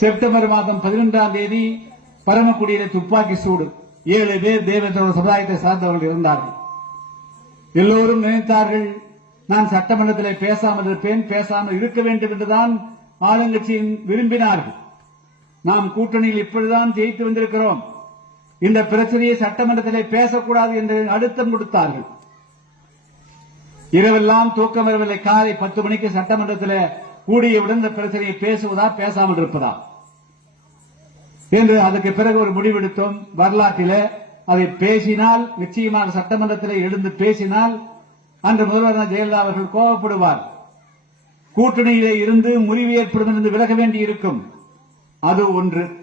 September மாதம் பதினொன்றாம் தேதி பரமக்குடியில துப்பாக்கி சூடு. ஏழு பேர் தேவேந்திர சமுதாயத்தை சார்ந்தவர்கள் இருந்தார்கள். எல்லோரும் நினைத்தார்கள் நான் சட்டமன்றத்தில் பேசாமல் இருப்பேன் பேசாமல் இருக்க வேண்டும் என்றுதான் ஆளுங்கட்சியின் விரும்பினார்கள். நாம் கூட்டணியில் இப்படிதான் ஜெயித்து வந்திருக்கிறோம். இந்த பிரச்சனையை சட்டமன்றத்திலே பேசக்கூடாது என்று அழுத்தம் கொடுத்தார்கள். இரவெல்லாம் தூக்கம் வரவில்லை காலை பத்து மணிக்கு சட்டமன்றத்தில் கூடியவுடன் இந்த பிரச்சனையை பேசுவதா பேசாமல் இருப்பதா? என்று அதுக்கு பிறகு ஒரு முடிவெடுத்தோம். வரலாற்றிலே அதை பேசினால் நிச்சயமாக சட்டமன்றத்தில் எழுந்து பேசினால் அன்று முதல்வர் ஜெயலலிதா அவர்கள் கோபப்படுவார். கூட்டணியிலே இருந்து முறிவு ஏற்படும் என்று விலக வேண்டி இருக்கும் அது ஒன்று.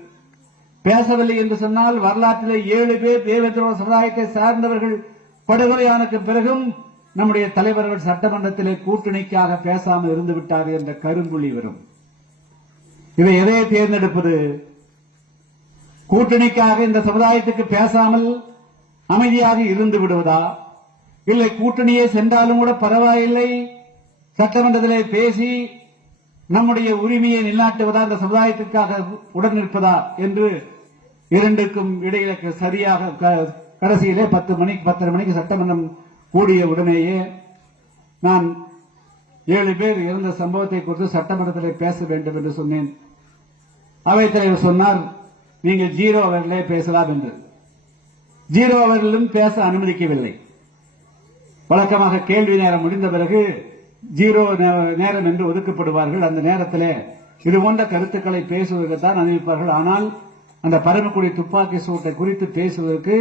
பேசவில்லை என்று சொன்னால் வரலாற்றிலே ஏழு பேர் தேவேந்திர சமுதாயத்தை சார்ந்தவர்கள் படுகொலையானுக்கு பிறகும் நம்முடைய தலைவர்கள் சட்டமன்றத்திலே கூட்டணிக்காக பேசாமல் இருந்து விட்டார் என்ற கரும்புள்ளி வரும். இதை எதையை தேர்ந்தெடுப்பது? கூட்டணிக்காக இந்த சமுதாயத்துக்கு பேசாமல் அமைதியாக இருந்து விடுவதா? இல்லை கூட்டணியே சென்றாலும் கூட பரவாயில்லை சட்டமன்றத்திலே பேசி நம்முடைய உரிமையை நிலாட்டுவதா இந்த சமுதாயத்திற்காக உடன் நிற்பதா? என்று இரண்டுக்கும் இடையில சரியாக க- கடைசியிலே பத்து மணிக்கு பத்தரை மணிக்கு சட்டமன்றம் கூடிய உடனேயே நான் ஏழு பேர் இறந்த சம்பவத்தை குறித்து சட்டமன்றத்தில் பேச வேண்டும் என்று சொன்னேன். அவைத் தலைவர் சொன்னார் நீங்கள் ஜீரோ அவர்களே பேசலாம் என்று. ஜீரோ அவர்களும் பேச அனுமதிக்கவில்லை. வழக்கமாக கேள்வி நேரம் முடிந்த பிறகு ஜீரோ நேரம் என்று ஒதுக்கப்படுவார்கள். அந்த நேரத்திலே இது போன்ற கருத்துக்களை பேசுவதற்கு தான் அனுமதிப்பார்கள். ஆனால் அந்த பரமக்குடி துப்பாக்கி சூட்டை குறித்து பேசுவதற்கு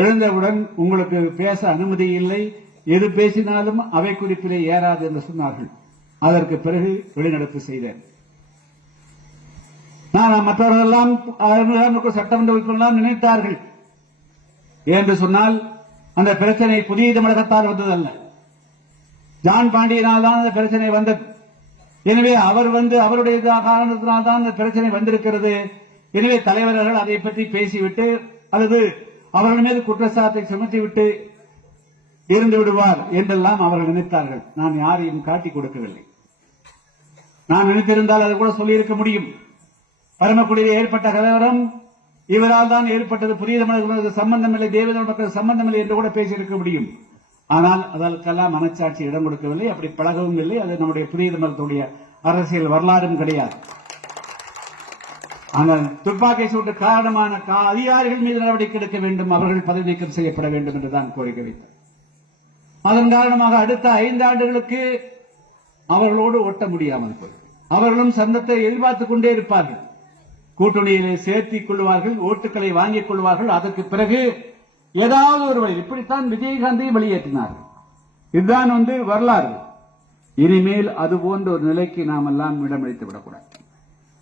எழுந்தவுடன் உங்களுக்கு பேச அனுமதி இல்லை. எது பேசினாலும் அவை குறிப்பிலே ஏறாது என்று சொன்னார்கள். அதற்கு பிறகு வெளிநடப்பு செய்தேன். நான் மற்றவர்களெல்லாம் சட்டமன்ற உறுப்பினர்களாம் நினைத்தார்கள். என்று சொன்னால் அந்த பிரச்சனை புதிய தமிழகத்தால் வந்ததல்ல. ஜான் பாண்டியனால் தான் அந்த பிரச்சனை வந்தது. எனவே அவர் வந்து அவருடைய காரணத்தினால் தான் அந்த பிரச்சனை வந்திருக்கிறது. எனவே தலைவர்கள் அதை பற்றி பேசிவிட்டு அல்லது அவர்கள் மீது குற்றச்சாட்டை சுமத்திவிட்டு இருந்து விடுவார் என்றெல்லாம் அவர்கள் நினைத்தார்கள். நான் யாரையும் காட்டிக் கொடுக்கவில்லை. நான் நினைத்திருந்தால் அது கூட சொல்லியிருக்க முடியும். பரமக்குடியில் ஏற்பட்ட கலவரம் இவரால் தான் ஏற்பட்டது புதிய தமிழர்களுக்கு சம்பந்தம் இல்லை தேவேந்திர மக்களுக்கு சம்பந்தம் இல்லை என்று கூட பேசியிருக்க முடியும். ஆனால் அதற்கெல்லாம் மனச்சாட்சி இடம் கொடுக்கவில்லை. அப்படி பழகவும் இல்லை. அது நம்முடைய புதிய தமிழகத்துடைய அரசியல் வரலாறும் கிடையாது. ஆனால் துப்பாக்கி சூட்டு காரணமான அதிகாரிகள் மீது நடவடிக்கை எடுக்க வேண்டும் அவர்கள் பதவி நீக்கம் செய்யப்பட வேண்டும் என்றுதான் கோரிக்கை வைத்தார். அதன் காரணமாக அடுத்த ஐந்து ஆண்டுகளுக்கு அவர்களோடு ஒட்ட முடியாமல் போய் அவர்களும் சந்தத்தை எதிர்பார்த்துக் கொண்டே இருப்பார்கள். கூட்டணியிலே சேர்த்திக் கொள்வார்கள் ஓட்டுகளை வாங்கிக் கொள்வார்கள். அதற்கு பிறகு ஏதாவது ஒரு வழி இப்படித்தான் விஜயகாந்தையும் வெளியேற்றினார்கள். இதுதான் வந்து வரலாறு. இனிமேல் அது போன்ற ஒரு நிலைக்கு நாம் எல்லாம் இடமளித்து விடக்கூடாது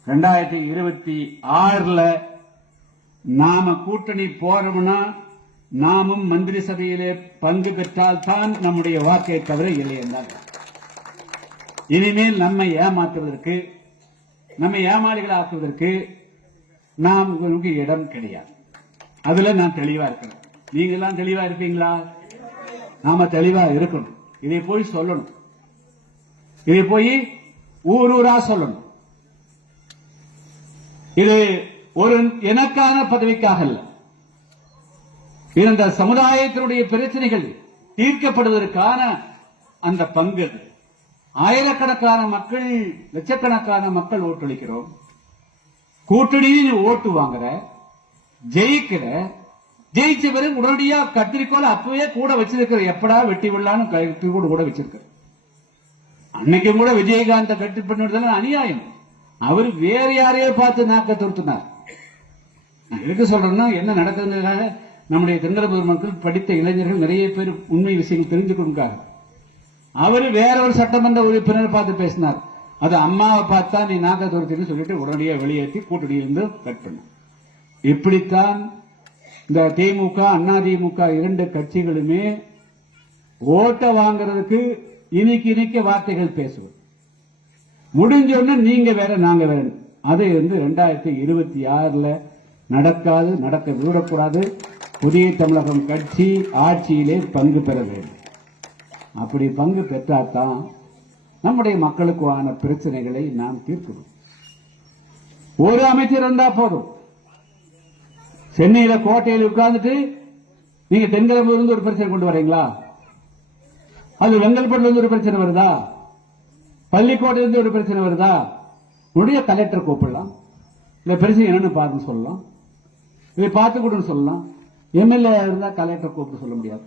ரெண்டாயிரத்தி இருபத்தி ஆறுல நாம கூட்டணி போறோம்னா நாமும் மந்திரி சபையிலே பங்கு பெற்றால் தான் நம்முடைய வாக்கை தவிர இல்லை என்றார்கள் இனிமேல் நம்மை ஏமாற்றுவதற்கு நம்மை ஏமாளிகள் ஆக்குவதற்கு நாம் உங்களுக்கு இடம் கிடையாது. அதுல நான் தெளிவா இருக்கிறேன் நீங்க எல்லாம் தெளிவா இருப்பீங்களா? நாம தெளிவா இருக்கணும். இதை போய் சொல்லணும். இதை போய் ஊர் ஊரா சொல்லணும். இது ஒரு எனக்கான பதவிக்காக அல்ல. இந்த சமுதாயத்தினுடைய பிரச்சனைகள் தீர்க்கப்படுவதற்கான அந்த பங்கு ஆயிரக்கணக்கான மக்கள் லட்சக்கணக்கான மக்கள் ஓட்டளிக்கிறோம் கூட்டணியில் ஓட்டு வாங்குற ஜெயிக்கிற ஜெயிச்ச பிறகு உடனடியா கத்திரிக்கோல அப்பவே கூட வச்சிருக்கிற எப்படா வெட்டி விடலான்னு கூட கூட வச்சிருக்கிற. அன்னைக்கும் கூட விஜயகாந்த கட்டி பண்ணுறதுல அநியாயம். அவர் வேற யாரையோ பார்த்து நாக்க துருத்தினார். நான் எதுக்கு சொல்றேன்னா என்ன நடக்குதுங்கிறதுக்காக நம்முடைய தென்னரபுர மக்கள் படித்த இளைஞர்கள் நிறைய பேர் உண்மை விஷயங்கள் தெரிஞ்சு கொடுக்காங்க அவர் வேற ஒரு சட்டமன்ற உறுப்பினர் பார்த்து பேசினார். அது அம்மாவை பார்த்தா நீ நாக்க துரத்தின்னு சொல்லிட்டு உடனடியாக வெளியேற்றி கூட்டணியிலிருந்து கட் பண்ணும் இப்படித்தான் இந்த திமுக அண்ணா திமுக இரண்டு கட்சிகளுமே ஓட்டை வாங்குறதுக்கு இனிக்கு இனிக்க வார்த்தைகள் பேசுவது. முடிஞ்ச உடனே நீங்க வேற நாங்க வேற. அதை வந்து ரெண்டாயிரத்தி இருபத்தி ஆறுல நடக்காது நடக்க விடக்கூடாது. புதிய தமிழகம் கட்சி ஆட்சியிலே பங்கு பெற வேண்டும். அப்படி பங்கு பெற்றால்தான் நம்முடைய மக்களுக்கான பிரச்சனைகளை நாம் தீர்க்கணும் ஒரு அமைச்சர் இருந்தா போதும். சென்னையில கோட்டையில் உட்கார்ந்துட்டு நீங்க தென்கிழமையில இருந்து ஒரு பிரச்சனை கொண்டு வரீங்களா? அது வெங்கல்பட்டுல இருந்து ஒரு பிரச்சனை வருதா? பள்ளிக்கூடம் இருந்து ஒரு பிரச்சனை வருதா? உடைய கலெக்டர் கூப்பிடலாம். இந்த பிரச்சனை என்னன்னு பாருங்க சொல்லலாம். இதை பார்த்து கொடுன்னு சொல்லலாம். எம்எல்ஏ இருந்தா கலெக்டர் கூப்பிட்டு சொல்ல முடியாது.